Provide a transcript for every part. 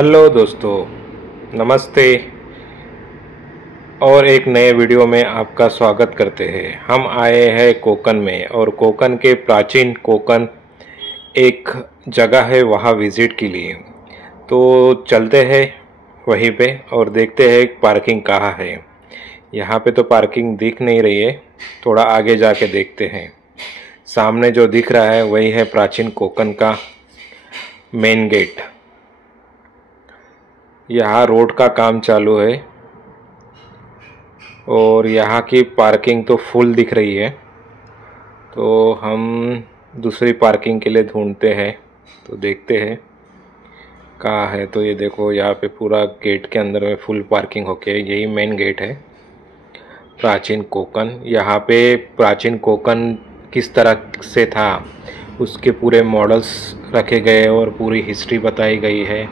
Hello दोस्तों, नमस्ते। और एक नए वीडियो में आपका स्वागत करते हैं। हम आए हैं कोकन में और कोकन के प्राचीन कोकन एक जगह है वहाँ विज़िट के लिए। तो चलते हैं वहीं पे और देखते हैं पार्किंग कहाँ है। यहाँ पे तो पार्किंग दिख नहीं रही है, थोड़ा आगे जाके देखते हैं। सामने जो दिख रहा है वही है प्राचीन कोकन का मेन गेट। यहाँ रोड का काम चालू है और यहाँ की पार्किंग तो फुल दिख रही है। तो हम दूसरी पार्किंग के लिए ढूंढते हैं, तो देखते हैं कहाँ है। तो ये देखो, यहाँ पे पूरा गेट के अंदर में फुल पार्किंग होके, यही मेन गेट है प्राचीन कोकन। यहाँ पे प्राचीन कोकन किस तरह से था उसके पूरे मॉडल्स रखे गए और पूरी हिस्ट्री बताई गई है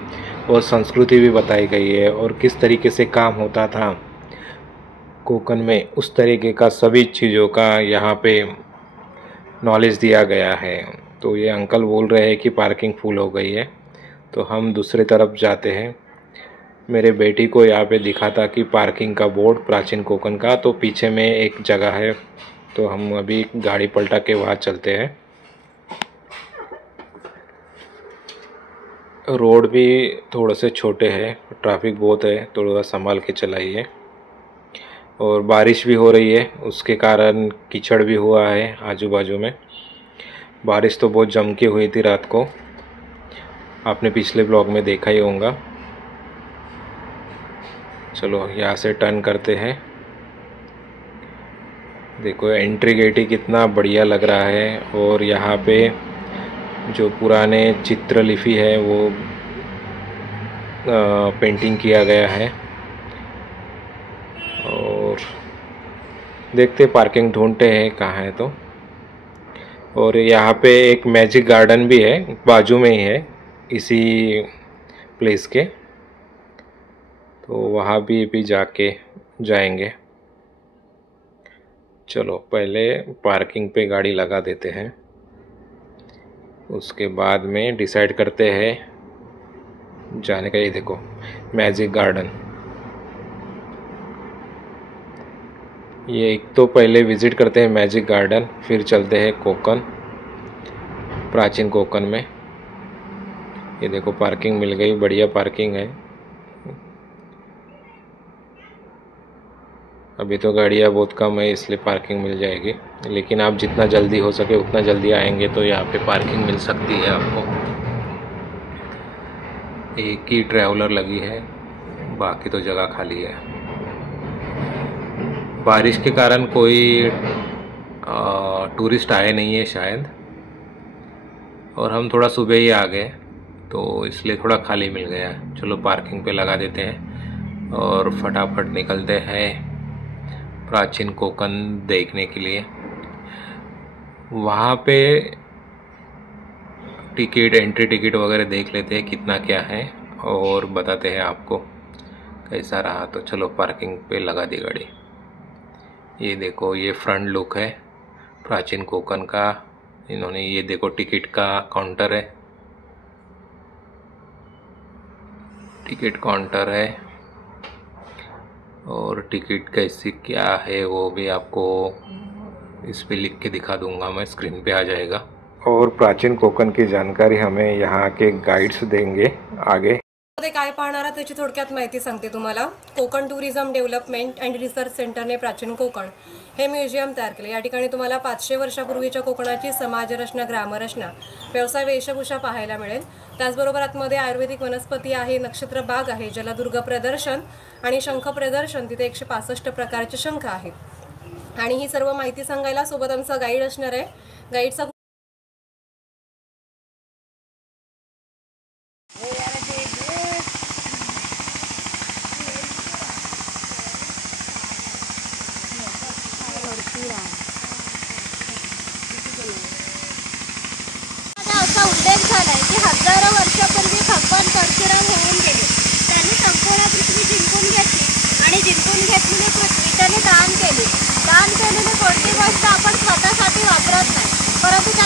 और संस्कृति भी बताई गई है और किस तरीके से काम होता था कोकन में, उस तरीके का सभी चीज़ों का यहाँ पे नॉलेज दिया गया है। तो ये अंकल बोल रहे हैं कि पार्किंग फुल हो गई है, तो हम दूसरी तरफ जाते हैं। मेरे बेटी को यहाँ पे दिखा था कि पार्किंग का बोर्ड प्राचीन कोकन का, तो पीछे में एक जगह है, तो हम अभी गाड़ी पलटा के वहाँ चलते हैं। रोड भी थोड़े से छोटे हैं, ट्रैफिक बहुत है, थोड़ा संभाल के चलाइए। और बारिश भी हो रही है, उसके कारण कीचड़ भी हुआ है आजू बाजू में। बारिश तो बहुत जम के हुई थी रात को, आपने पिछले ब्लॉग में देखा ही होगा। चलो यहाँ से टर्न करते हैं। देखो एंट्री गेट ही कितना बढ़िया लग रहा है और यहाँ पे जो पुराने चित्रलिपि है वो पेंटिंग किया गया है। और देखते पार्किंग ढूंढते हैं कहाँ है। तो और यहाँ पे एक मैजिक गार्डन भी है, बाजू में ही है इसी प्लेस के, तो वहाँ भी जाके जाएंगे। चलो पहले पार्किंग पे गाड़ी लगा देते हैं, उसके बाद में डिसाइड करते हैं जाने का। ये देखो मैजिक गार्डन, ये एक तो पहले विज़िट करते हैं मैजिक गार्डन, फिर चलते हैं कोकन, प्राचीन कोकन में। ये देखो पार्किंग मिल गई, बढ़िया पार्किंग है। अभी तो गाड़ियाँ बहुत कम है इसलिए पार्किंग मिल जाएगी, लेकिन आप जितना जल्दी हो सके उतना जल्दी आएंगे तो यहाँ पे पार्किंग मिल सकती है आपको। एक ही ट्रैवलर लगी है, बाकी तो जगह खाली है। बारिश के कारण कोई टूरिस्ट आए नहीं है शायद, और हम थोड़ा सुबह ही आ गए तो इसलिए थोड़ा खाली मिल गया। चलो पार्किंग पे लगा देते हैं और फटाफट निकलते हैं प्राचीन कोकन देखने के लिए। वहाँ पे टिकट, एंट्री टिकट वगैरह देख लेते हैं कितना क्या है और बताते हैं आपको कैसा रहा। तो चलो पार्किंग पे लगा दी गाड़ी। ये देखो ये फ्रंट लुक है प्राचीन कोकन का। इन्होंने ये देखो टिकट का काउंटर है, टिकट काउंटर है और टिकट कैसी क्या है वो भी आपको इस पे लिख के दिखा दूंगा मैं, स्क्रीन पे आ जाएगा। और प्राचीन कोकन की जानकारी हमें यहाँ के गाइड्स देंगे आगे। काय पाहणार आहात त्याची थोडक्यात माहिती सांगते तुम्हाला। Konkan tourism development and research सेंटरने प्राचीन कोकण हे म्युझियम तयार केले। या ठिकाणी तुम्हाला 500 वर्षापूर्वीच्या कोकणाची समाजरचना, ग्रामरचना, व्यवसाय, वेशभूषा पाहायला मिळेल। त्याचबरोबर आतमध्ये आयुर्वेदिक वनस्पती आहे, नक्षत्र बाग आहे, जलदुर्ग प्रदर्शन आणि शंख प्रदर्शन। तिथे 165 प्रकारचे शंख आहेत आणि ही सर्व माहिती सांगायला सोबत आमचा गाईड असणार आहे। गाईडचा असा उल्लेख झालाय की हजारो वर्षापूर्वी भगवान परशुराम होऊन गेले। त्यांनी संपूर्ण पृथ्वी जिंकून घेतली आणि जिंकून घेतलेली पृथ्वी त्यांनी दान केली। दान केलेली कोणती गोष्ट आपण स्वतःसाठी वापरत नाही, परंतु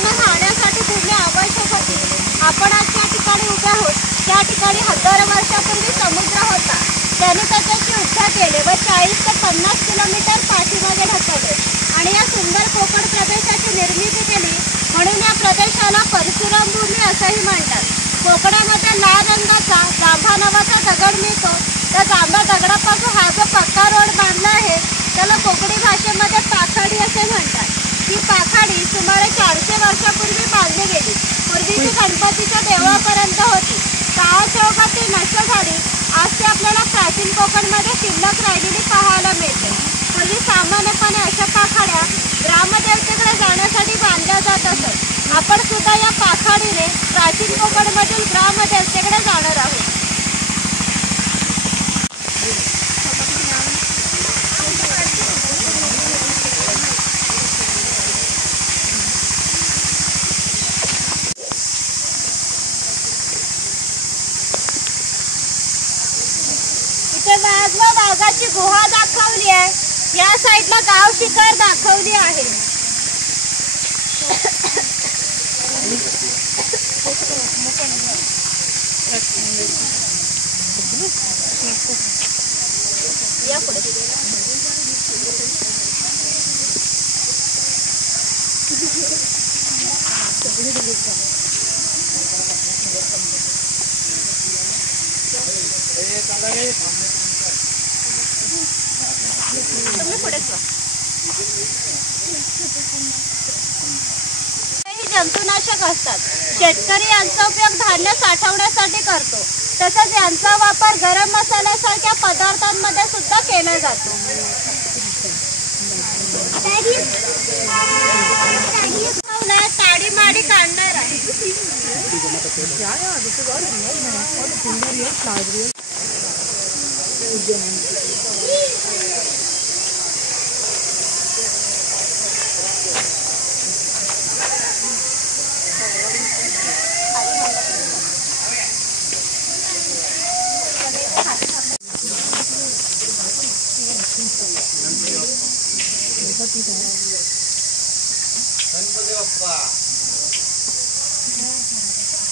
किलोमीटर पाठीमागे ढकलले आणि या सुंदर कोकण प्रदेशाची निर्मिती केली. म्हणून या प्रदेशाला परशुराम भूमी असंही म्हणतात. कोकणामध्ये लाल रंगाचा जांभा नावाचा दगड मिळतो. त्या जांभ्या दगडापासून हा जो पक्का रोड बांधला आहे त्याला कोकणी भाषेमध्ये पाखाडी असे म्हणतात. ही पाखाडी सुमारे 400 वर्षापूर्वी बांधली गेली. पूर्वीची गणपतीच्या देवळापर्यंत होती. काळाच्या ती नष्ट झाली. आज ती आपल्याला प्राचीन कोकणमध्ये शिल्लक राहिलेली पाहायला मिळते. पूर्वी सामान्यपणे अशा पाखाड्या ग्रामदेवतेकडे जाण्यासाठी बांधल्या जात असत. आपण सुद्धा या पाखाडीने प्राचीन कोकणमधील ग्रामदेवतेकडे जाणार आहोत. इथे वाघ व वाघाची गुहा दाखवली आहे. या साईडला गाव शिखर दाखवली आहे. या पुढे तुम्ही पुढेच वा. जंतुनाशक असतात. शेतकरी यांचा उपयोग धान्य साठवण्यासाठी करतो. तसंच यांचा वापर गरम मसाल्यासारख्या पदार्थांमध्ये सुद्धा केला जातो. ताडी माडी काढणार आहे.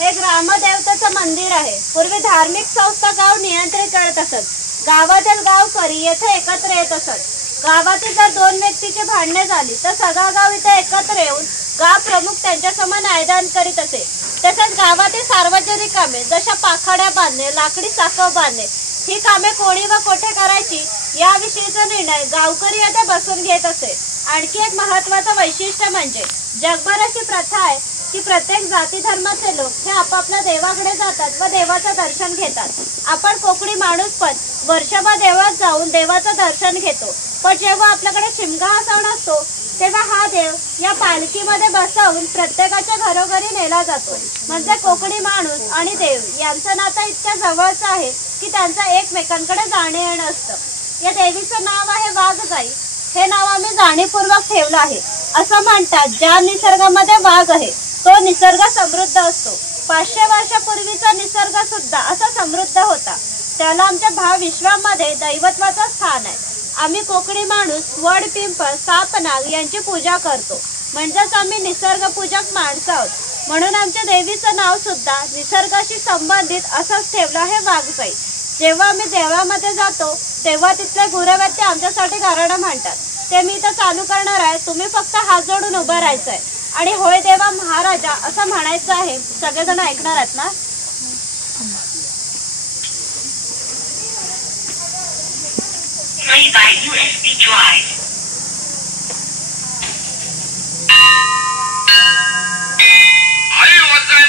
हे ग्रामदेवतेचं मंदिर आहे. पूर्वी धार्मिक संस्था गाव नियंत्रित करत असत. गावातील गावकरी येथे एकत्र येत असत. गावातील जर 2 व्यक्तीची भांडणे झाली तर सगळा गाव इथे एकत्र येऊन गाव प्रमुख त्यांच्यासमोर न्यायदान करीत असे. तसेच गावातील सार्वजनिक कामे जशा पाखाड्या बांधणे, लाकडी साखव बांधणे ही कामे कोणी व कोठे करायची याविषयीचा निर्णय गावकरी येथे बसून घेत असे. आणखी एक महत्वाचं वैशिष्ट्य म्हणजे जगभर अशी प्रथा आहे की प्रत्येक जाती धर्माचे लोक हे आपापल्या देवाकडे जातात व देवाचं दर्शन घेतात. आपण कोकणी माणूस पण वर्षभर देवळात जाऊन देवाचं दर्शन घेतो. पण जेव्हा आपल्याकडे शिमगा हा सण असतो तेव्हा हा देव या पालखीमध्ये बसवून प्रत्येकाच्या घरोघरी नेला जातो. म्हणजे कोकणी माणूस आणि देव यांचं नातं इतक्या जवळचं आहे की त्यांचं एकमेकांकडे जाणे येणं असतं. या देवीचं नाव आहे वाघजाई. हे नाव आम्ही जाणीवपूर्वक ठेवलं आहे. असं म्हणतात ज्या निसर्गामध्ये वाघ आहे तो निसर्ग समृद्ध असतो. 500 वर्षापूर्वीचा निसर्ग सुद्धा असा समृद्ध होता. त्याला आमच्या भावविश्वामध्ये दैवत्वाचं स्थान आहे. आम्ही कोकणी माणूस वड, पिंपळ, साप, नाग यांची पूजा करतो. म्हणजेच आम्ही निसर्ग पूजक माणसं आहोत. म्हणून आमच्या देवीचं नाव सुद्धा निसर्गाशी संबंधित असंच ठेवलं आहे वाघजाई. जेव्हा आम्ही देवळामध्ये जातो तेव्हा तिथले गुरुवर्ते आमच्यासाठी गाराणं म्हणतात. ते मी इथं चालू करणार आहे. तुम्ही फक्त हात जोडून उभं राहायचंय आणि होय देवा महाराजा असं म्हणायचं आहे. सगळेजण ऐकणार आहेत ना?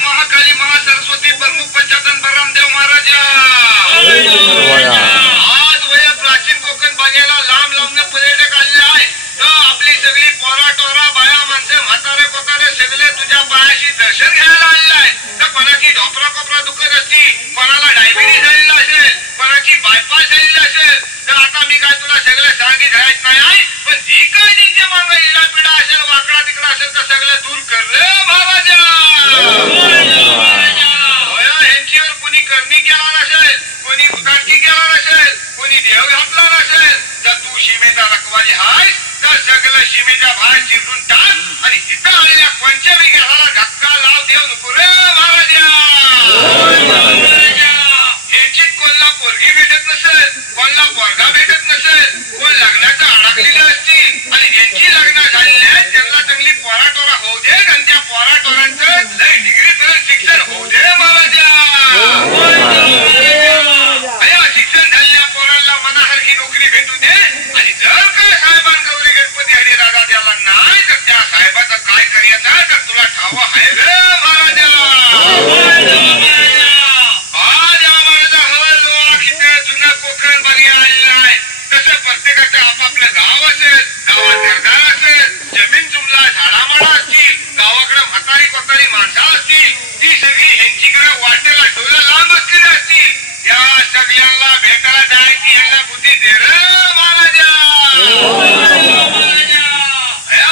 महाकाली महासरस्वती प्रमुख पंचायतन बलरामदेव महाराजा आज वया प्राचीन कोकण बघायला लांब लांब पर्यटक आले आहे. तर आपली सगळी पोरा टोरा बाया माणसे म्हातारे कोतारे सगळे तुझ्या पायाशी दर्शन घ्यायला आलेले आहे. तर कोणाची ढोपरा कोपरा दुखत असती, कोणाला डायबिटीस झालेला असेल, कोणाची बायपास झालेली असेल. तर आता मी काय तुला सगळं सांगित राहत नाही आहे. पण जी काय त्यांच्या मागे इडा पिडा असेल, वाकडा तिकडा असेल तर सगळं दूर कर रे महाराजा. ह्यांच्यावर कोणी करणी केला नसेल, कोणी उदारकी केला नसेल, कोणी देव घातला नसेल. जर तू सीमेचा रखवाली आहेस तर सगळं सीमेच्या बाहेर चिरून टाक आणि इथं आलेल्या पंचविघाला धक्का लाव. देव नको रे महाराजा. ह्यांची कोणला पोरगी भेटत नसेल, कोणला पोरगा भेटत नसेल, कोण लग्नाचा आडाखा कसा तर तुला ठाव आहे रे महाराजा. महाराजा हवा लोक इथे जुनं कोकण बघायला आलेलं आहे. तसं प्रत्येकाचं आपापलं गाव असेल, गावात घरदार असेल, जमीन जुमला झाडामाडा असतील, गावाकडे म्हातारी कोतारी माणसं असतील, ती सगळी ह्यांचीकडे वाटेला डोळं लांब असलेली असतील. या सगळ्यांना भेटायला जायची यांना बुद्धी दे रे महाराजा.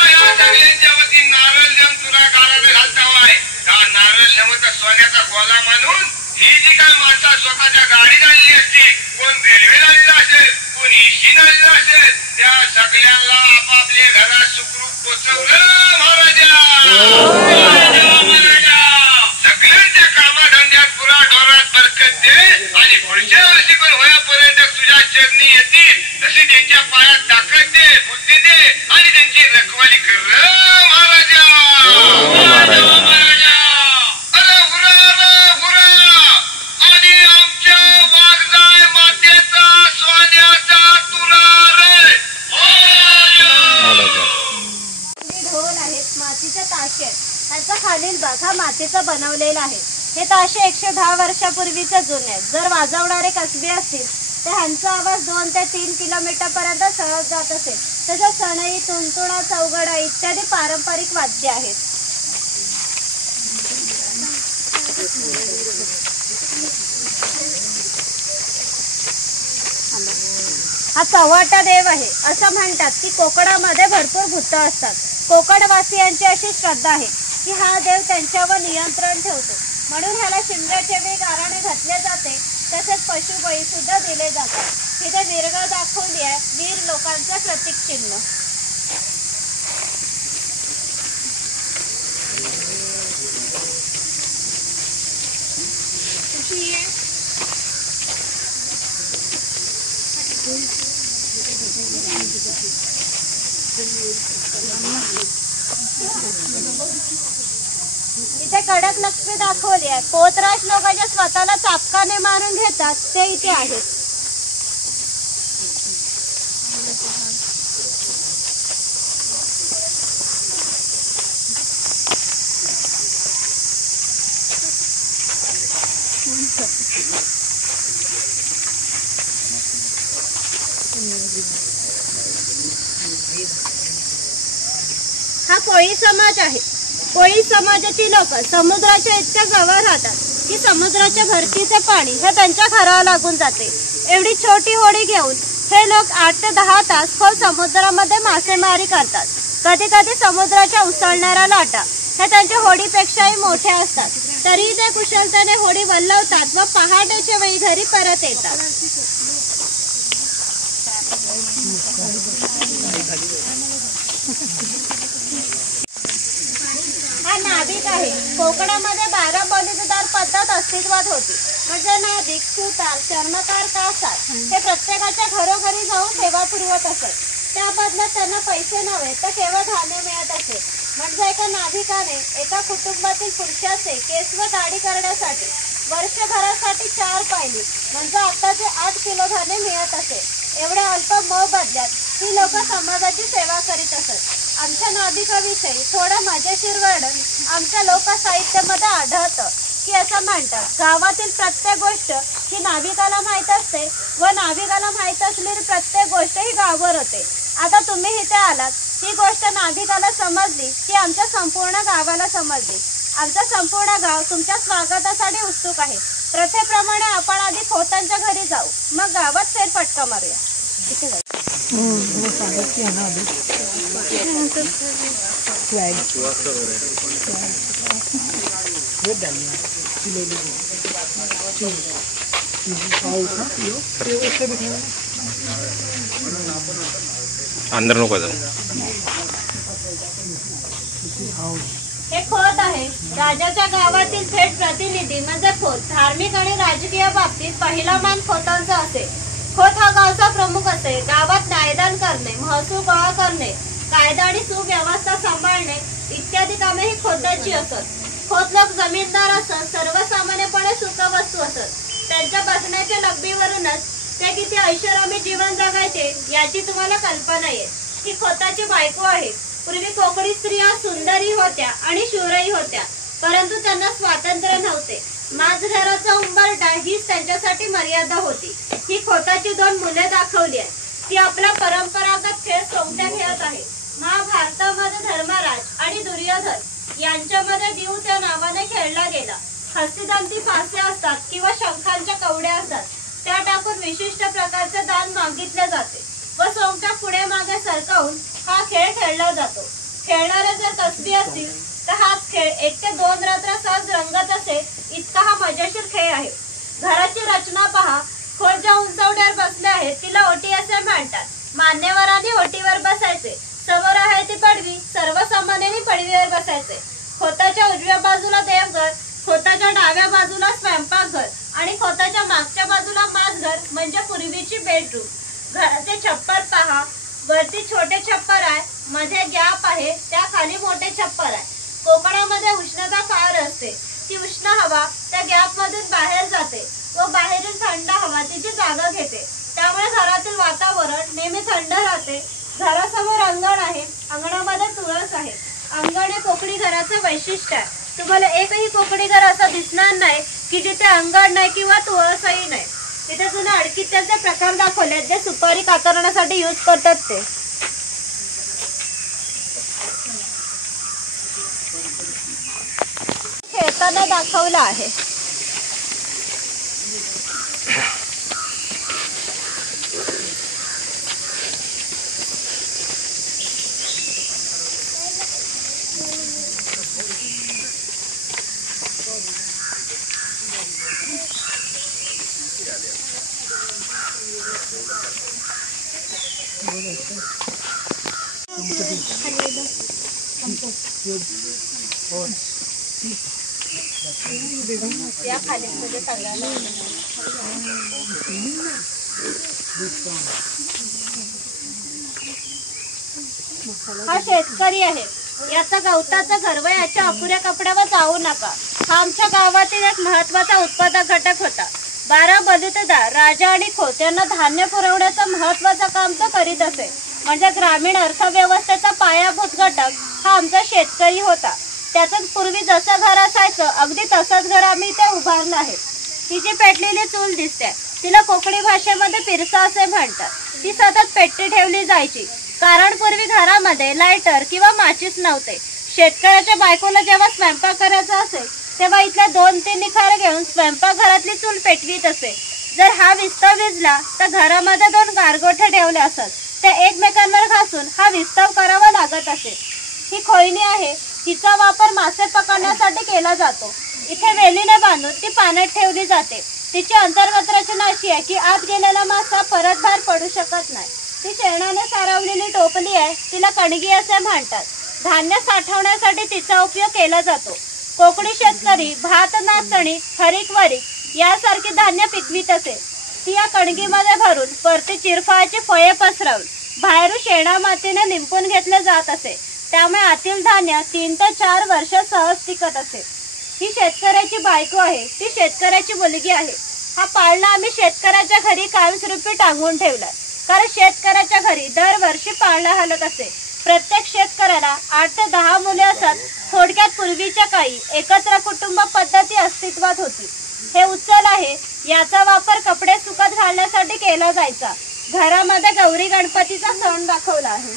या सगळ्यांच्या वती नारळ देऊन तुला गाळाला घालतावाय. हा नारळ नव्हता सोन्याचा गोला मानून ही जी काय माणसं स्वतःच्या गाडीत आलेली असतील, कोण रेल्वेला आलेला असेल, कोण एसीनं आलेला असेल, त्या सगळ्यांना आपापले घरात सुखरूप पोचवलं महाराजा. सगळ्यांच्या कामाधंद्यात पुरा डोरात बरकत दे आणि पुढच्या वर्षी पण होयापर्यंत तुझ्या चरणी येतील तशी त्यांच्या पायात ताकद दे, बुद्धी दे आणि त्यांची रखवाली कर महाराजा. अरे हुरा रे हुरा आणि आमच्या वाघजाय मातेचा सोन्याचा तुरा रे. ढोल आहेत, मातीचे ताशे आहेत. ह्याचा खालील भाग हा मातीचा बनवलेला आहे. हे ताशे 110 वर्षापूर्वीचे जुने आहेत. जर वाजवणारे कसबी असतील तर ह्यांचा आवाज 2 ते 3 किलोमीटर पर्यंत सहज जात असेल. तसेच सनई, तुणतुणा, चौघडा इत्यादी पारंपरिक वाद्य आहेत. हा चव्हाटा देव आहे. असं म्हणतात की कोकणामध्ये भरपूर भूत असतात. कोकणवासियांची अशी श्रद्धा आहे की हा देव त्यांच्यावर नियंत्रण ठेवतो, म्हणून ह्याला शिमग्याच्या वेळी गाराणे घातले जाते. तसेच पशुबळी सुद्धा दिले जातात. इथे वीरगा दाखवली आहे, वीर लोकांचं प्रतीक चिन्ह. इथे कडक नक्षी दाखवली आहे. पोतराज लोक जे स्वतःला चापकाने मारून घेतात ते इथे आहेत. हा कोळी समाज आहे. कोळी समाजाची लोक समुद्राच्या इतक्या जवळ राहतात की समुद्राच्या भरतीचे पाणी हे त्यांच्या घराला लागून जाते. एवढी छोटी होडी घेऊन हे लोक 8 ते 10 तास खोल समुद्रामध्ये मासेमारी करतात. कधी कधी समुद्राच्या उसळणाऱ्या लाटा हे त्यांच्या होडीपेक्षाही मोठ्या असतात. तरीही ते कुशलतेने होडी वल्लवतात व पहाटेच्या वेळी घरी परत येतात. हा नाभिक आहे. कोकणामध्ये 12 बलिदार पद्धत अस्तित्वात होती. म्हणजे नाभिक, सुतार, चर्मकार, कासार हे प्रत्येकाच्या घरोघरी जाऊन सेवा पुरवत असत. त्या बदल्यात त्यांना पैसे नव्हे तर केवळ धान्य मिळत असे. म्हणजे एका नाभिकाने एका कुटुंबातील पुरुषाचे केस व दाढी करण्यासाठी वर्षभरासाठी 4 पायली म्हणजे आताचे 8 किलो धान्य मिळत असे. एवढ्या अल्प मोबदल्यात ही लोक समाजाची सेवा करीत असत. आमच्या नाभिकाविषयी थोडं मजेशीर वर्णन आमच्या लोकसाहित्यामध्ये आढळतं की असं म्हणतात, गावातील प्रत्येक गोष्ट ही नाविकाला माहीत असते व नाविकाला माहीत असलेली प्रत्येक गोष्ट ही गावावर होते. आता तुम्ही इथे आलात, ही गोष्ट नाविकाला समजली की आमच्या संपूर्ण गावाला समजली. आमचं संपूर्ण गाव तुमच्या स्वागतासाठी उत्सुक आहे. प्रथेप्रमाणे आपण आधी खोतांच्या घरी जाऊ, मग गावात फेरफटका मारूया. इथे जाऊ. अंदर नको जाऊ. हे खोत आहे. राजाच्या गावातील थेट प्रतिनिधी म्हणजे खोत. धार्मिक आणि राजकीय बाबतीत पहिला मान खोतांचा असे. खोत हा गावचा प्रमुख असे. गावात न्यायदान करणे, महसूल गोळा करणे, कायदा आणि सुव्यवस्था सांभाळणे इत्यादी कामे ही खोताची असत. खोत लोक जमीनदार असत. सर्वसामान्यपणे सुखवस्तू असत. त्यांच्या बसण्याच्या लग्बीवरूनच ते किती ऐषारामी जीवन जगायचे याची तुम्हाला कल्पना येईल. ही खोताची बायको आहे. पूर्वी कोकणी स्त्रिया सुंदरही होत्या आणि शूरही होत्या, परंतु त्यांना स्वातंत्र्य नव्हते. माझघराचा उंबरठा हीच त्यांच्यासाठी मर्यादा होती. ही खोताची 2 मुले दाखवली आहेत. ती आपला परंपरागत खेळ सोंगट्या खेळत आहे. महाभारतामध्ये धर्मराज आणि दुर्योधन यांच्यामध्ये दिव त्या नावाने खेळला गेला. हस्तिदंती फासे असतात किंवा शंखांच्या कवड्या असतात, त्या टाकून विशिष्ट प्रकारचे दान मागितले जाते व सोंगट्या पुढे मागे सरकवून हा खेळ खेळला जातो. खेळणारे जर कसबी असतील तर हाच खेळ 1 ते 2 रात्र सहज रंगत असेल इतका हा मजेशीर खेळ आहे. घराची रचना पहा. खोल ज्या उंचवड्यावर बसले आहे तिला ओटी असे म्हणतात. मान्यवरांनी ओटीवर बसायचे. समोर आहे ती पडवी, सर्वसामान्यांनी पडवीवर बसायचे. खोताच्या उजव्या बाजूला देवघर, खोताच्या डाव्या बाजूला स्वयंपाकघर आणि खोताच्या मागच्या बाजूला माजघर म्हणजे पूर्वीची बेडरूम. घराचे छप्पर पहा. वरती छोटे छप्पर आहे, मध्ये गॅप आहे, त्या खाली मोठे छप्पर आहे. कोकणामध्ये उष्णता फार असते. ती उष्ण हवा त्या गॅप मधून बाहेर जाते व बाहेरील थंड हवा तिची जागा घेते. त्यामुळे घरातील वातावरण नेहमी थंड राहते. घरासमोर अंगण आहे. अंगणामध्ये तुळस आहे. अंगण हे कोकणी घराचं वैशिष्ट्य आहे. तुम्हाला एकही कोकणी घर असं दिसणार नाही की जिथे अंगण नाही किंवा तुळसही नाही. तिथे जुने अडकित्याचे प्रकार दाखवले जे सुपारी कातरण्यासाठी यूज करतात ते. खेळताना दाखवलं आहे. या खाली मध्ये सांगायला हा शेतकरी आहे. याचा गवताचा गर्व याच्या अपुऱ्या कपड्यावर जाऊ नका. हा आमच्या गावातील एक महत्वाचा उत्पादक घटक होता. 12 बलुतेदार राजा आणि खोत यांना धान्य पुरवण्याचं महत्वाचं काम तो करीत असे. म्हणजे ग्रामीण अर्थव्यवस्थेचा पायाभूत घटक हा आमचा शेतकरी होता. त्याचं पूर्वी जसं घर असायचं अगदी तसंच घर आम्ही इथे उभारलं आहे. ही जी पेटलेली चूल दिसते तिला कोकणी भाषेमध्ये पिरसा असे म्हणतात. ती सतत पेटती ठेवली जायची, कारण पूर्वी घरामध्ये लायटर किंवा माचीस नव्हते. शेतकऱ्याच्या बायकोला जेव्हा स्वयंपाक करायचा असेल तेव्हा इथल्या 2-3 निखार घेऊन स्वयंपाकघरातली चूल पेटवीत असे. जर हा विस्तव विजला तर घरामध्ये 2 गारगोठे ठेवले असत. ते एकमेकांवर घासून हा विस्तव करावा लागत असे. ही खोयणी आहे. हिचा वापर मासे पकडण्यासाठी केला जातो. इथे वेलीने बांधून ती पाण्यात ठेवली जाते. तिची अंतर्गत रचना अशी आहे की आत गेलेला मासा परत बाहेर पडू शकत नाही. ती शेणाने सारवलेली टोपली आहे. तिला कणगी असे म्हणतात. धान्य साठवण्यासाठी तिचा उपयोग केला जातो. कोकणी शेतकरी भात, नाचणी, हरीक वरीक यासारखी धान्य पिकवीत असे. ती या कणगीमध्ये भरून परती चिरफळाची फळे पसरवून बाहेरून शेणा मातीने निंपून घेतले जात असे. त्यामुळे आतील धान्य 3 ते 4 वर्ष सहज टिकत असे. ही शेतकऱ्याची बायको आहे. ती शेतकऱ्याची मुलगी आहे. हा पाळणा आम्ही शेतकऱ्याच्या घरी कायमस्वरूपी टांगून ठेवलाय, कारण शेतकऱ्याच्या घरी दरवर्षी पाळणा हलत असे. प्रत्येक शेतकऱ्याला 8 ते 10 मुले असतात. थोडक्यात पूर्वीच्या काळी एकत्र कुटुंब पद्धती अस्तित्वात होती. हे उचल आहे. याचा वापर कपडे सुकत घालण्यासाठी केला जायचा. घरामध्ये गौरी गणपतीचा सण दाखवला आहे.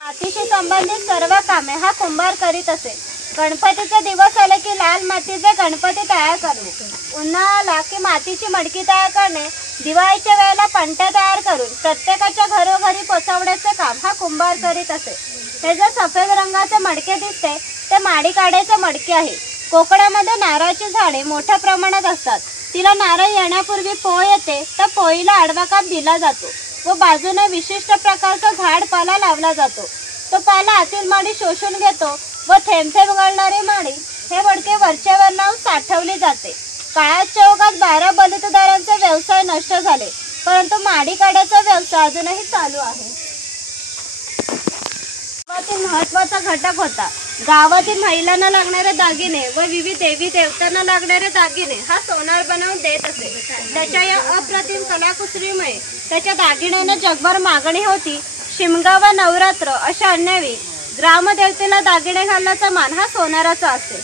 मातीशी संबंधित सर्व कामे हा कुंभार करीत असे. गणपतीचे दिवस आले की लाल मातीचे गणपती तयार करणे, उन्हाळा आला की मातीची मडकी तयार करणे, दिवाळीच्या वेळेला पंट्या तयार करून प्रत्येकाच्या घरोघरी पोचवण्याचे काम हा कुंभार करीत असे. हे जे सफेद रंगाचे मडके दिसते ते माडी काढायचे मडके आहे. कोकणामध्ये नारळाची झाडे मोठ्या प्रमाणात असतात. तिला नारळ येण्यापूर्वी पोळ येते तर पोळीला आडवा काप दिला जातो व बाजूने विशिष्ट प्रकारचा झाडपाला लावला जातो. तो पाला आतील माडी शोषून घेतो व थेंब थेंब गळणारी माडी हे मडके वरच्या वर लावून साठवली जाते. काळाच्या ओघात 12 बलुतेदारांचे व्यवसाय नष्ट झाले, परंतु माडी काढायचा व्यवसाय अजूनही चालू आहे. गावातील महत्वाचा घटक होता. गावातील महिलांना लागणारे दागिने व विविध देवी देवतांना लागणारे दागिने हा सोनार बनवून देत असे. त्याच्या या अप्रतिम कलाकुसरीमुळे त्याच्या दागिन्यांना जगभर मागणी होती. शिमगा व नवरात्र अशा अन्यवेळी ग्रामदेवतेला दागिने घालण्याचा मान हा सोनाराचा असते.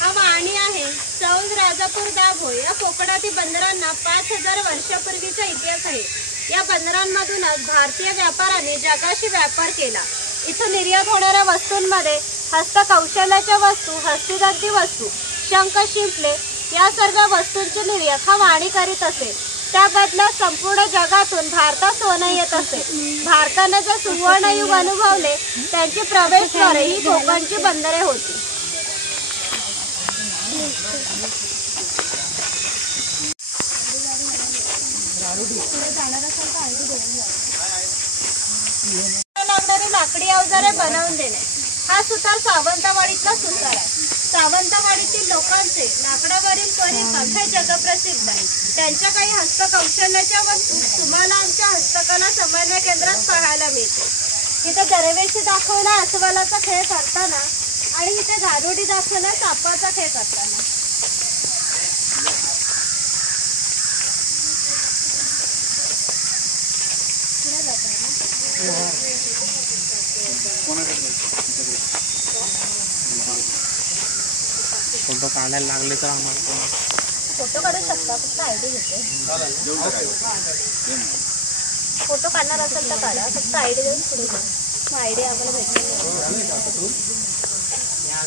हा वाणी आहे चौल राजापूर दाभोळ या कोकणातील बंदरांना 5000 वर्षापूर्वीचा इतिहास आहे. या बंदरांमधूनच भारतीय व्यापाऱ्यांनी जगाशी व्यापार केला. इथून निर्यात होणाऱ्या वस्तूंमध्ये हस्तकौशल्याच्या वस्तू, हस्तगंधी वस्तू, शंख, शिंपले या सर्व वस्तूंची निर्यात हा वाणी करीत असे. त्या बदल्यात संपूर्ण जगातून भारतात सोनं येत असे. भारताने जे सुवर्णयुग अनुभवले त्यांची प्रवेशद्वारे ही कोकणची बंदरे होती. लागणारी लाकडी अवजारे बनवून देणे हा सुतार सावंतवाडीतला सुतार आहे. सावंतवाडीतील लोकांचे लाकडावरील परिश्रम हे जगप्रसिद्ध आहे. त्यांच्या काही हस्तकौशल्याच्या वस्तू तुम्हाला आमच्या हस्तकला समन्वय केंद्रात पाहायला मिळते. इथे दरवेळी दाखवला अस्वलाचा खेळ करताना आणि इथे गारुडी दाखवला सापाचा खेळ करताना. फोटो काढायला लागले तर आम्हाला फोटो काढू शकता, फक्त आयडी घेते. फोटो काढणार असेल तर काढा, फक्त आयडी देऊन पुढे जा. आयडी आम्हाला भेटली.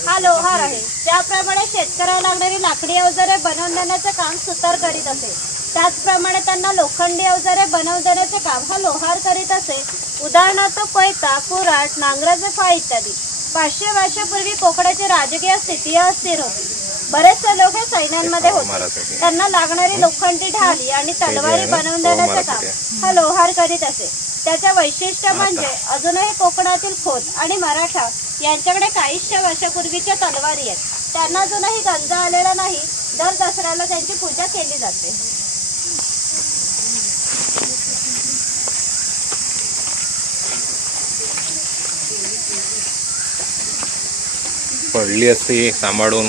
हा लोहार आहे. ज्याप्रमाणे शेतकऱ्याला लागणारी लाकडी अवजारे बनवून देण्याचे काम सुतार करीत असे, त्याचप्रमाणे त्यांना लोखंडी अवजारे बनवून देण्याचे काम हा लोहार करीत असे. उदाहरणार्थ पैता, कुऱ्हाड, नांगराचे फाळ इत्यादी. 500 वर्षापूर्वी कोकणाची राजकीय स्थिती अस्थिर होती. बरेचसे लोक हे सैन्यांमध्ये होते. त्यांना लागणारी लोखंडी ढाली आणि तलवारी बनवून देण्याचे काम हा लोहार करीत असे. त्याचे वैशिष्ट्य म्हणजे अजूनही कोकणातील खोत आणि मराठा यांच्याकडे काहीशे वर्षापूर्वीच्या तलवारी आहेत. त्यांना अजूनही गंज आलेला नाही. दर दसऱ्याला त्यांची पूजा केली जाते. पडली असती सांभाळून.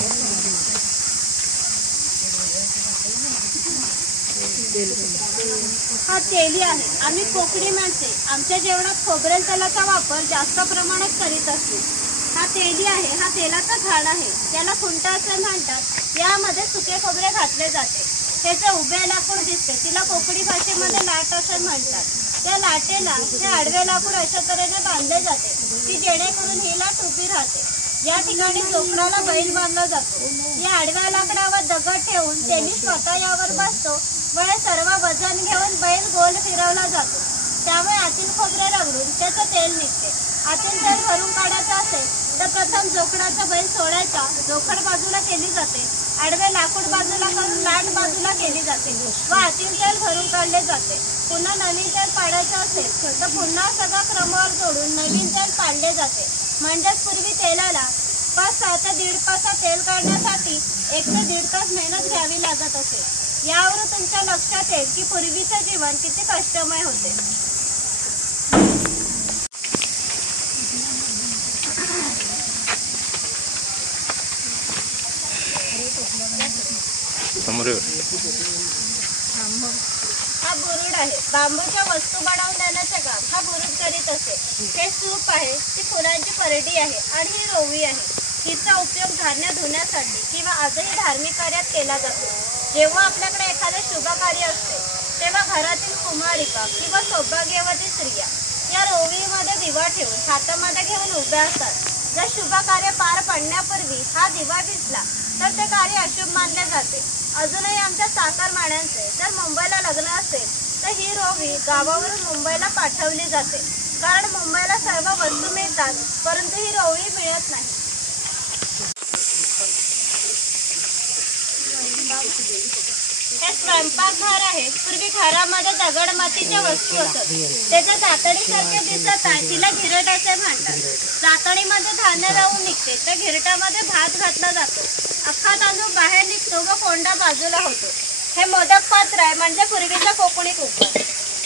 हा तेली आहे. आम्ही कोकणी माणसे आमच्या जेवणात खोबरेल तेलाचा वापर जास्त प्रमाणात करीत असतो. हा तेली आहे. हा तेलाचा झाड आहे. त्याला खुंटा असे म्हणतात. यामध्ये सुके खोबरे घातले जाते. हे जे उभे लाकूड दिसते तिला कोकणी भाषेमध्ये लाट असे म्हणतात. त्या लाटेला हे आडवे लाकूड अशा तऱ्हेने बांधले जाते की जेणेकरून ही लाट उभी राहते. या ठिकाणी जोकडाला बैल बांधला जातो. या आडव्या लाकडावर दगड ठेवून त्यांनी स्वतः यावर बसतो व हे सर्व वजन घेऊन बैल गोल फिरवला जातो. त्यामुळे आतील खोबरे रगडून त्याचं तेल निघते. आतील तेल भरून काढायचं असेल तर प्रथम जोकडाचा बैल सोडायचा. जोखड बाजूला केली जाते. आडवे लाकूड बाजूला करून लाट बाजूला केली जाते व आतील तेल भरून काढले जाते. पुन्हा नवीन तेल पाडायचं असेल तर पुन्हा सगळं क्रमावर जोडून नवीन तेल पाडले जाते. म्हणजेच पूर्वी तेलाला 5 ते 1.5 तास तेल काढण्यासाठी 1 ते 1.5 तास मेहनत घ्यावी लागत असे. यावरून तुमच्या लक्षात येईल की पूर्वीचे जीवन किती कष्टमय होते. हा बुरुड आहे. बांबूच्या वस्तू बनवून देण्याचे काम हा बुरुड करीत असे. हे सूप आहे. ती फुलांची परडी आहे आणि ही रोवी आहे. हिचा उपयोग धान्य धुण्यासाठी किंवा आजही धार्मिक कार्यात केला जातो. जेव्हा आपल्याकडे एखादे शुभ कार्य असते तेव्हा घरातील कुमारिका किंवा सौभाग्यवती स्त्रिया या रोवीमध्ये दिवा ठेवून हातामध्ये घेऊन उभ्या असतात. जर शुभ कार्य पार पडण्यापूर्वी हा दिवा दिसला तर ते कार्य अशुभ मानले जाते. अजूनही आमच्या चाकरमान्यांचे जर मुंबईला लग्न असेल तर ही रोवी गावावरून मुंबईला पाठवली जाते. कारण मुंबईला सर्व वस्तू मिळतात परंतु ही रोवी मिळत नाही. हे स्वयंपाकघर आहे. पूर्वी घरामध्ये दगड मातीच्या वस्तू असत. त्याच्या जातडीसारखे दिसत तिला घिरट असे म्हणतात. जातडीमध्ये धान्य राहून निघते तर घिरटामध्ये भात घातला जातो. अख्खा तांदूळ बाहेर निघतो व कोंडा बाजूला होतो. हे मोदक पात्र आहे म्हणजे पूर्वीचा कोकणी कुकर.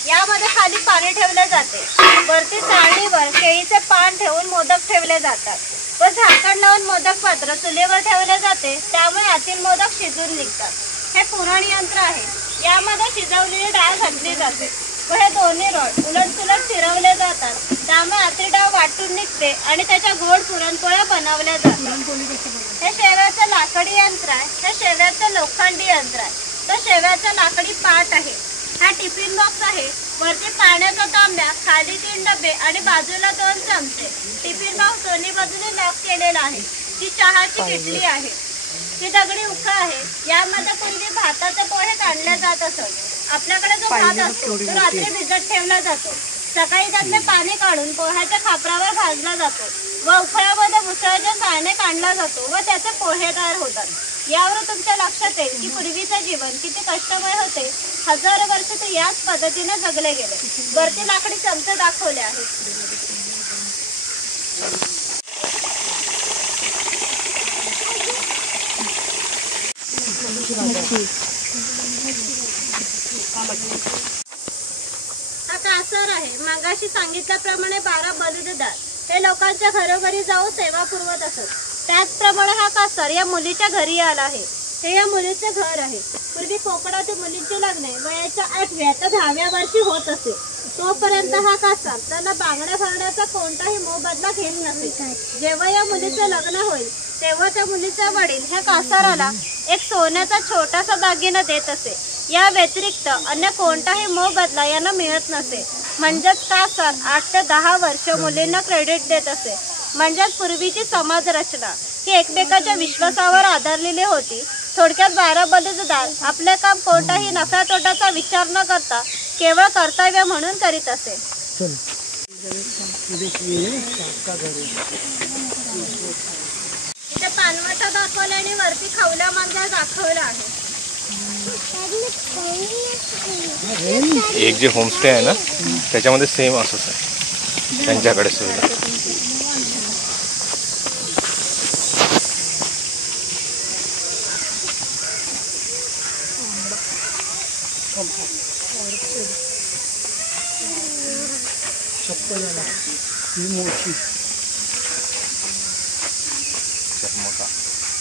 यामध्ये खाली पाणी ठेवले जाते. वरती चाळणीवर केळीचे पान ठेवून मोदक ठेवले जातात व झाकण लावून मोदक पात्र चुलीवर ठेवले जाते. त्यामुळे आतील मोदक शिजून निघतात. हे पुरण यंत्र आहे. यामध्ये शिजवलेली डाळ घातली जाते व हे दोन्ही रॉड उलटसुलट फिरवले जातात. त्यामुळे आतील डाळ वाटून निघते आणि त्याच्या गोड पुरणपोळ्या बनवल्या जातात. हे शेव्याचं लाकडी यंत्र आहे. हे शेव्याचं लोखंडी यंत्र आहे. तर शेव्याचा लाकडी पाट आहे. हा टिफिन बॉक्स आहे. वरती पाण्याचा तांब्या, खाली 3 डबे आणि बाजूला 2 चमचे. टिफिन बॉक्स दोन्ही बाजूने लॉक केलेला आहे. ही चहाची किटली आहे. ही दगडी उखळ आहे. यामध्ये पूर्वी भाताचे पोहे काढले जात असत. आपल्याकडे जो भात असतो तो रात्री भिजत ठेवला जातो. सकाळी त्यातले पाणी काढून पोह्याच्या खापरावर भाजला जातो व उखळ्यामध्ये मुसळाच्या साहाय्याने काढला जातो व त्याचे पोहे तयार होतात. यावर तुमच्या लक्षात येईल की पूर्वीचे जीवन किती कष्टमय होते. हजारो वर्ष ते याच पद्धतीने जगले गेले. वरती लाकडी चमचे दाखवले आहेत. हा कासर आहे. मगाशी सांगितल्याप्रमाणे 12 बलुतेदार हे लोकांच्या घरोघरी जाऊन सेवा पुरवत असत. त्याचप्रमाणे हा कासर या मुलीच्या घरी आला आहे. हे या मुलीचे घर आहे. पूर्वी कोकणातील मुलींची लग्ने वयाच्या 8व्या ते 10व्या वर्षी होत असे. तोपर्यंत हा कासर त्यांना बांगड्या भरण्याचा कोणताही मोबदला घेत नसे. जेव्हा या मुलीचे लग्न होईल तेव्हा त्या मुलीचे वडील ह्या कासाराला एक सोन्याचा छोटासा दागिना देत असे. या व्यतिरिक्त अन्य कोणताही मोबदला यांना मिळत नसे. म्हणजेच कासर 8 ते 10 वर्ष मुलींना क्रेडिट देत असे. म्हणजेच पूर्वीची समाज रचना ही एकमेकाच्या विश्वासावर आधारलेली होती. थोडक्यात 12 बलुतेदार आपले काम कोणताही नफ्या तोट्याचा विचार न करता केवळ कर्तव्य म्हणून करीत असे. इथे पानवटा दाखवला आणि वरती खवल्या मांजा दाखवला आहे. एक जे होमस्टे आहे ना त्याच्यामध्ये सेम असंच आहे त्यांच्याकडे सुविधा.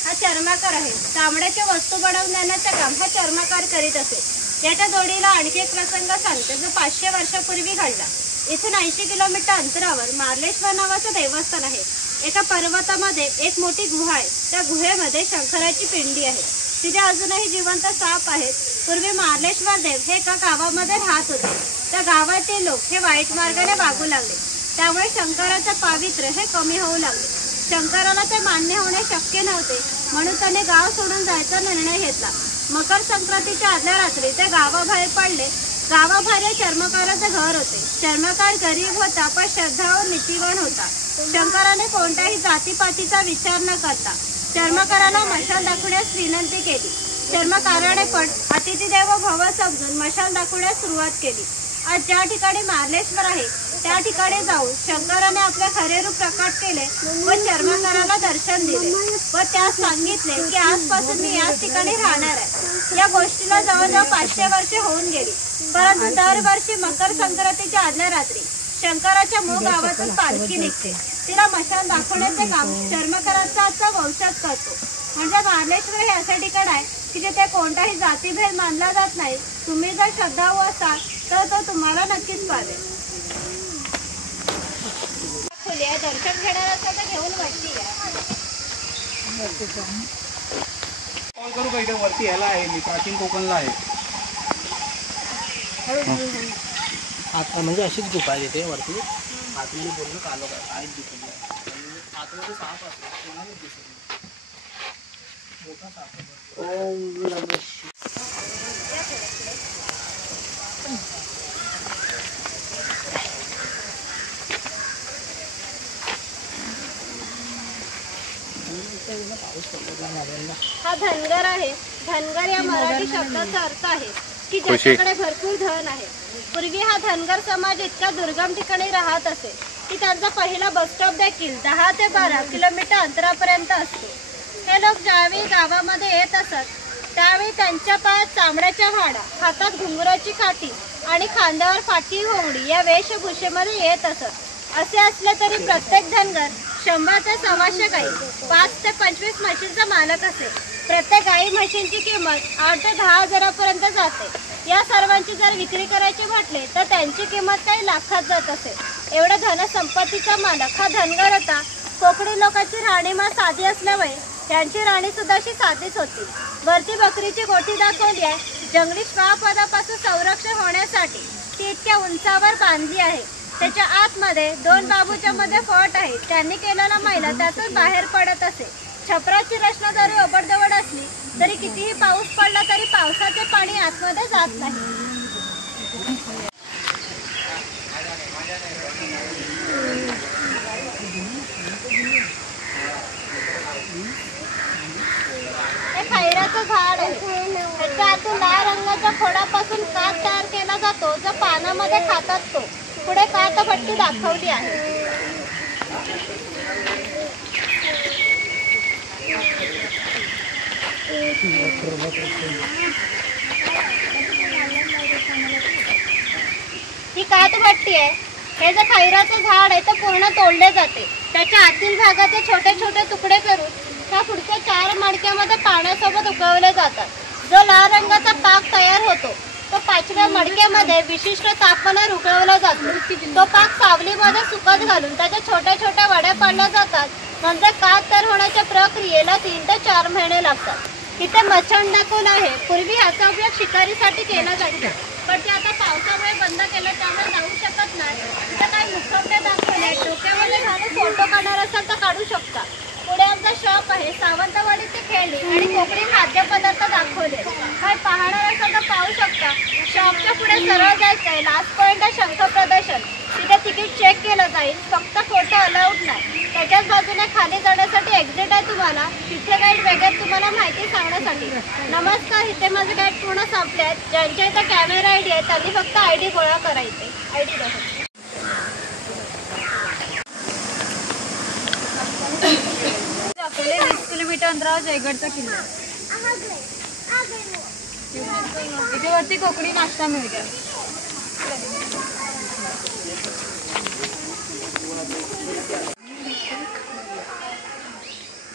हा चर्मकार आहे. चामड्याच्या वस्तू बनवून देण्याचे काम हा चर्मकार करीत असे. याच्या जोडीला आणखी एक प्रसंग सांगते जो 500 वर्षापूर्वी घडला. इथून 80 किलोमीटर अंतरावर मार्लेश्वर नावाचं देवस्थान आहे. एका पर्वतामध्ये एक मोठी गुहा आहे. त्या गुहेमध्ये शंकराची पिंडी आहे. तिथे अजूनही जिवंत साप आहेत. पूर्वी मार्लेश्वर देव हे एका गावामध्ये राहत होते. त्या गावातील लोक हे वाईट मार्गाने वागू लागले. त्यामुळे शंकराचं पावित्र्य हे कमी होऊ लागले. शंकराला ते मान्य होणे शक्य नव्हते म्हणून त्याने गाव सोडून जायचा निर्णय घेतला. मकर संक्रांतीच्या आदल्या रात्री ते गावाबाहेर पडले. गावाबाहेर चर्मकाराचे घर होते. चर्मकार गरीब होता पण श्रद्धा व नीतिवान होता. शंकराने कोणत्याही जातीपातीचा विचार न करता चर्मकाराला मशाल दाखवण्यास विनंती केली. चर्मकाराने पण अतिथी देवो भव समजून मशाल दाखवण्यास सुरुवात केली. आज ज्या ठिकाणी मार्लेश्वर आहे त्या ठिकाणी जाऊन शंकराने आपले खरे रूप प्रकट केले व चर्मकाराला दर्शन दिले व त्यास सांगितले की आजपासून मी याच ठिकाणी राहणार आहे. या गोष्टीला जवळजवळ 500 वर्षे होऊन गेली. परंतु दरवर्षी मकर संक्रांतीच्या आदल्या रात्री शंकराच्या मूळ गावातून पालखी निघते. तिला मशाल दाखवण्याचे काम चर्मकाराचा आजचा वंशज करतो. म्हणजे मार्लेश्वर हे असे ठिकाण आहे की जिथे कोणताही जातीभेद मानला जात नाही. तुम्ही जर श्रद्धाळू असाल तर तो तुम्हाला नक्कीच पावेल. दर्शन घेणार असेल तर घेऊन वरती या. कॉल करू का? इथे वरती यायला आहे मी प्राचीन कोकणला आहे. आता म्हणजे अशीच गुफा आहे तिथे वरती. आतमध्ये पूर्ण कालो काय काहीच दिसत नाही. आतमध्ये साप असतो कोणालाच दिसत नाही. मोठा साप. ओम नमः हा धनगर आहे. धनगर या मराठी शब्दाचा अर्थ आहे की ज्याच्याकडे भरपूर धन आहे. पूर्वी हा धनगर समाज इतक्या दुर्गम ठिकाणी राहत असे की त्यांचा पहिला बस स्टॉप देखील 10 ते 12 किलोमीटर अंतरापर्यंत असतो. हे लोक ज्यावेळी गावामध्ये येत असत त्यावेळी त्यांच्या पायात चामड्याच्या वाडा, हातात घुंगराची काठी आणि खांद्यावर फाटी घोंगडी या वेशभूषेमध्ये येत असत। असे असले तरी प्रत्येक धनगर 100 ते 125 गाई, 5 ते 25 म्हशींचा मालक असे। प्रत्येक गाई म्हशींची किंमत 8 ते 10 हजारापर्यंत जाते। या सर्वांची जर विक्री करायची म्हटले तर त्यांची किंमत काही लाखात जात असे। एवढ्या धनसंपत्तीचा मालक हा धनगर होता। कोकणी लोकांची राहणीमान साधी असल्यामुळे त्यांची राणी सुद्धा अशी साधीच होती। वरती बकरीची गोठी दाखवली आहे। जंगली श्वापदापासून संरक्षण होण्यासाठी ती इतक्या उंचावर बांधली आहे। त्याच्या आतमध्ये 2 बाबूच्या मध्ये फट आहे। त्यांनी केलेला मैला त्यातून बाहेर पडत असे। छपराची रचना जरी ओबडधोबड असली तरी कितीही पाऊस पडला तरी पावसाचे पाणी आतमध्ये जात नाही। हे खैराचं झाड आहे। त्याच्या आतून लाल रंगाच्या खोडापासून कात तयार केला जातो जो पानामध्ये खातात तो। पुढे कातपट्टी दाखवली आहे। ही कातपट्टी आहे। हे जे खैराचं झाड आहे ते पूर्ण तोडले जाते। त्याच्या आतील भागाचे छोटे छोटे तुकडे करून त्या पुढच्या 4 मडक्यामध्ये पाण्यासोबत उकळवले जातात। जो लाल रंगाचा पाक तयार होतो तो 5व्या मडक्यामध्ये विशिष्ट तापमानावर उकळवला जातो। तो पाक सावलीमध्ये सुकत घालून त्याच्या छोट्या छोट्या वड्या पाडल्या जातात। नंतर कात तयार होण्याच्या प्रक्रियेला 3 ते 4 महिने लागतात। इथे मचाण दाखवलं आहे। पूर्वी ह्याचा उपयोग शिकारीसाठी केला जायचा, पण ते आता पावसामुळे बंद केलं त्यामुळे जाऊ शकत नाही। इथे काही मुखवटे दाखवले। डोक्यामध्ये घालून फोटो काढणार असाल तर काढू शकता। पुढे आमचा शॉप आहे। सावंतवाडी ते खेळली आणि कोकणी खाद्यपदार्थ दाखवले। काही पाहणार असाल तर पाहू शकता। शॉपच्या पुढे सरळ जायचं आहे। लास्ट पॉइंट आहे शंख प्रदर्शन। तिथे तिकीट चेक केलं जाईल, फक्त फोटो अलाउड नाही। त्याच्याच बाजूने खाली जाण्यासाठी एक्झिट आहे तुम्हाला। तिथे गाईड वेगळ्यात तुम्हाला माहिती सांगण्यासाठी। नमस्कार, इथे माझे गाईड पूर्ण संपले आहेत। ज्यांच्या इथे कॅमेरा आयडी आहे त्यांनी फक्त आयडी गोळा करायचे। आयडी दाखवा। अकोले 20 किलोमीटर अंतरावर जयगडचा किल्ला। इथे वरती कोकणी नाश्ता मिळतो।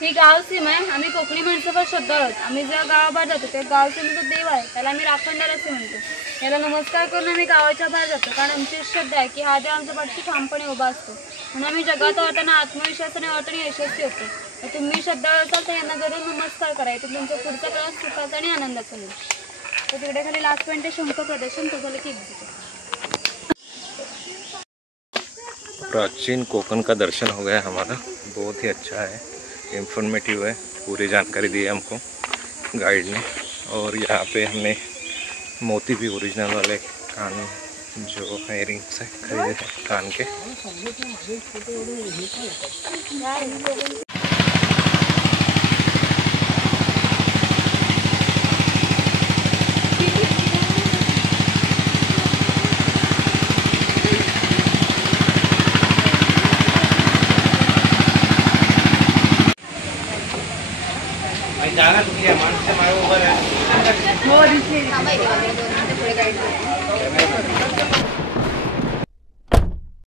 ही गाव सीमा आहे। आम्ही कोकणी माणसं पण श्रद्धा आहोत। आम्ही ज्या गावाबाहेर जातो ते गाव सीमेचा देव आहे, त्याला आम्ही राखणदार असे म्हणतो। याला नमस्कार करून आम्ही गावाच्या बाहेर जातो, कारण आमची श्रद्धा आहे की हा देव आमच्या पाठीशी ठामपणे उभा असतो। म्हणून आम्ही जगात वाटताना आत्मविश्वासाने वाटणे यशस्वी होतो। तर तुम्ही श्रद्धा असाल तर यांना जरूर नमस्कार करायचं। तुमच्या पुढचा प्रवास सुखाचा आणि आनंदाचा होईल। तो तिकडे खाली लास्ट पॉइंट आहे शंख प्रदर्शन। तो झालं की प्राचीन कोकण का दर्शन हो गया हमारा। बहुत ही अच्छा है, इंफॉर्मेटिव है। पूरी जानकारी दी है हमको गाइड ने। और यहाँ पे हमने मोती भी ओरिजिनल वाले कान जो हेयरिंग्स है खरीदे थे कान के। जागा तुझी आहे, माणसं मागे उभं आहे।